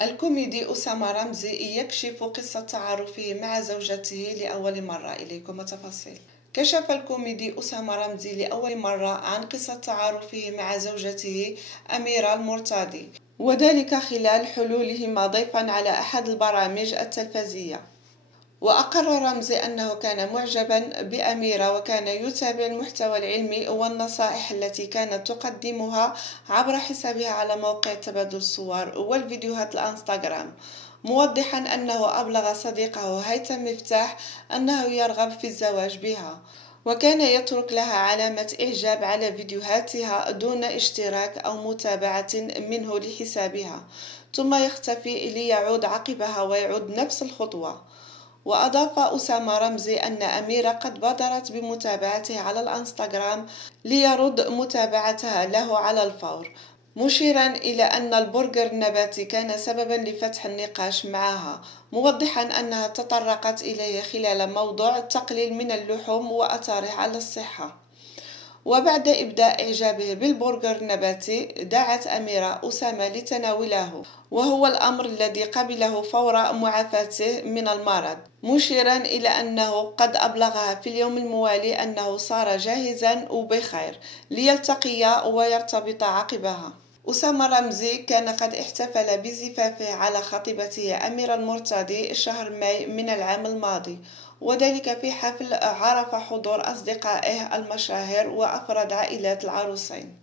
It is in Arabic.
الكوميدي أسامة رمزي يكشف قصة تعارفه مع زوجته لأول مرة. إليكم التفاصيل. كشف الكوميدي أسامة رمزي لأول مرة عن قصة تعارفه مع زوجته أميرة المرتضي، وذلك خلال حلولهما ضيفا على أحد البرامج التلفزية. وأقر رمزي أنه كان معجبا بأميرة، وكان يتابع المحتوى العلمي والنصائح التي كانت تقدمها عبر حسابها على موقع تبادل الصور والفيديوهات الانستغرام، موضحا أنه أبلغ صديقه هيثم مفتاح أنه يرغب في الزواج بها، وكان يترك لها علامة إعجاب على فيديوهاتها دون اشتراك أو متابعة منه لحسابها، ثم يختفي ليعود عقبها ويعود نفس الخطوة. وأضاف أسامة رمزي أن أميرة قد بادرت بمتابعته على الانستغرام ليرد متابعتها له على الفور، مشيرا إلى أن البرجر النباتي كان سببا لفتح النقاش معها، موضحا أنها تطرقت إليه خلال موضوع التقليل من اللحوم وأثاره على الصحة. وبعد إبداء إعجابه بالبرجر النباتي، دعت أميرة أسامة لتناوله، وهو الأمر الذي قبله فور معافاته من المرض، مشيرا إلى أنه قد أبلغها في اليوم الموالي أنه صار جاهزا وبخير ليلتقيا ويرتبط عقبها. أسامة رمزي كان قد احتفل بزفافه على خطيبته أميرة المرتضي شهر ماي من العام الماضي، وذلك في حفل عرف حضور أصدقائه المشاهير وأفراد عائلات العروسين.